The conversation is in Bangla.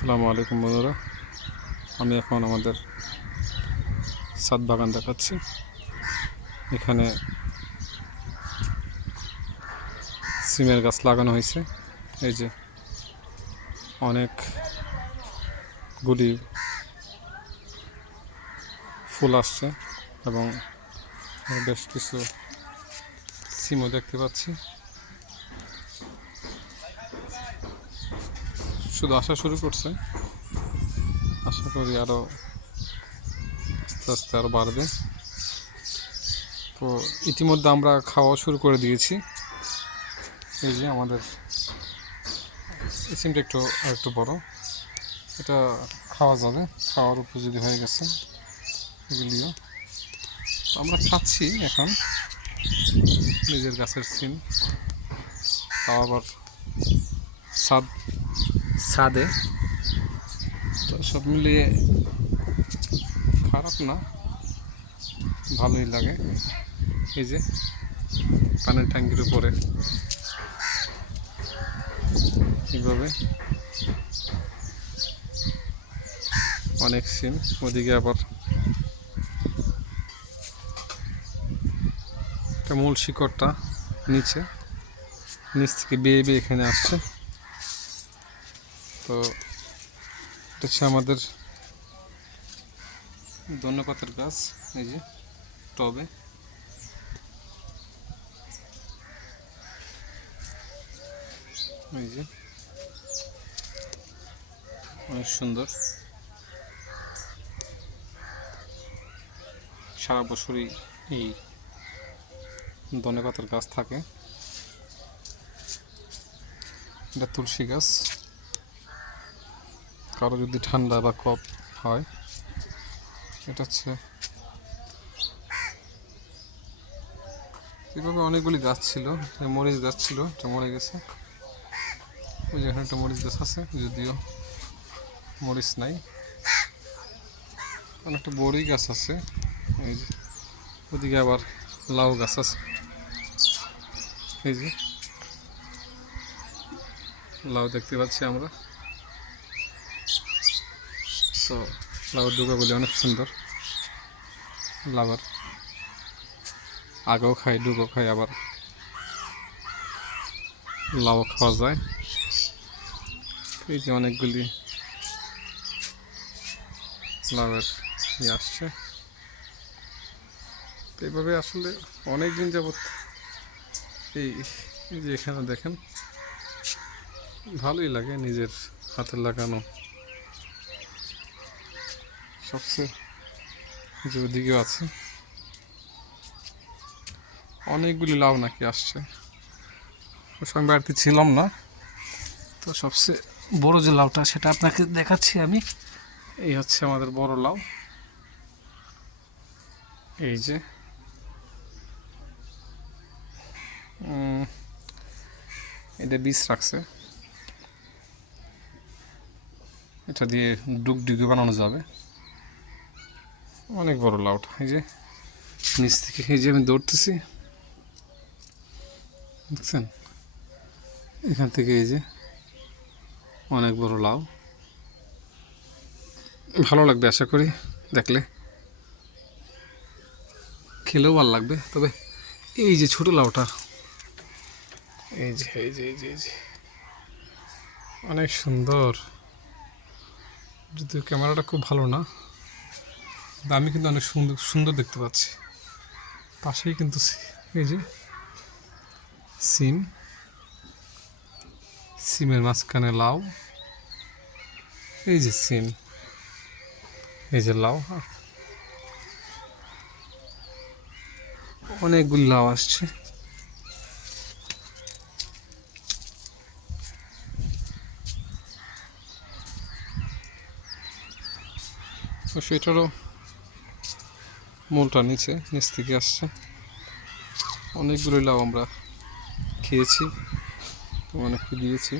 আসসালামু আলাইকুম বন্ধুরা। আমি এখন আমাদের সাত বাগান দেখাচ্ছি। এখানে সিমের গাছ লাগানো হয়েছে। এই যে অনেক গুলি ফুল আসছে এবং বেশ কিছু সিমও দেখতে পাচ্ছি। শুধু আসা শুরু করছে। আশা করি আরও আস্তে আস্তে আরও বাড়বে। তো ইতিমধ্যে আমরা খাওয়া শুরু করে দিয়েছি। এই যে আমাদের সিমটা একটু একটু বড়। এটা খাওয়া যাবে। খাওয়ার উপযোগী হয়ে গেছে এগুলিও। আমরা খাচ্ছি এখন। নিজের গাছের সিম। তাও আবার স্বাদ ছাদে। তো সব মিলিয়ে খারাপ না, ভালোই লাগে। এই যে পানের ট্যাঙ্কির উপরে। এইভাবে অনেক সিম, ওদিকে আবার মূল শিকড়টা নিচে, নিচ থেকে বেয়ে বেয়ে এখানে আসছে। তো এটা হচ্ছে আমাদের ধন্যপাতের গাছ, এই যে টবে। এই যে অনেক সুন্দর। সারা বছরই এই ধনেপাতার গাছ থাকে। এটা তুলসী গাছ। কারও যদি ঠান্ডা বা কফ হয়, এটা হচ্ছে এভাবে অনেকগুলি গাছ ছিল মরিচ গাছ ছিল, এটা মরে গেছে। ওই যে এখানে একটা মরিচ গাছ আছে, যদিও মরিচ নাই। অনেকটা বড়ি গাছ আছে, এই যে ওদিকে আবার লাউ গাছ আছে। এই যে লাউ দেখতে পাচ্ছি আমরা। তো লাউয়ের ডুগাগুলি অনেক সুন্দর। লাউয়ের আগেও খাই ডুগো খাই, আবার লাউ খাওয়া যায়। এই যে অনেকগুলি লাউয়ের ইয়ে আসছে। তো এইভাবে আসলে অনেক দিন যাবৎ এই এই যে এখানে দেখেন, ভালোই লাগে নিজের হাতে লাগানো। সবচেয়ে যে ওদিকেও আছে। অনেকগুলি লাউ নাকি আসছে। ওর সঙ্গে বাড়িতে ছিলাম না। তো সবচেয়ে বড় যে লাউটা, সেটা আপনাকে দেখাচ্ছি আমি। এই হচ্ছে আমাদের বড় লাউ। এই যে। এটা বীজ রাখছে। এটা দিয়ে ডুগডুগি বানানো যাবে। অনেক বড় লাউটা। এই যে নিচ থেকে, এই যে আমি দৌড়তেছি। দেখছেন? এখান থেকে এই যে অনেক বড় লাউ। ভালো লাগবে আশা করি দেখলে। খেলেও ভালো লাগবে, তবে এই যে ছোট লাউটা, এই যে এই যে এই যে এই যে, অনেক সুন্দর। যদিও ক্যামেরাটা খুব ভালো না আমি কিন্তু অনেক সুন্দর সুন্দর দেখতে পাচ্ছি। পাশেই কিন্তু এই যে, সিম। সিমের মাঝখানে লাউ। এই যে সিম। এই যে লাউ অনেকগুলি লাউ আসছে। সেটারও মূলটা নিচে নিচ থেকে আসছে। অনেকগুলোই লাভ আমরা খেয়েছি তো অনেককে দিয়েছি।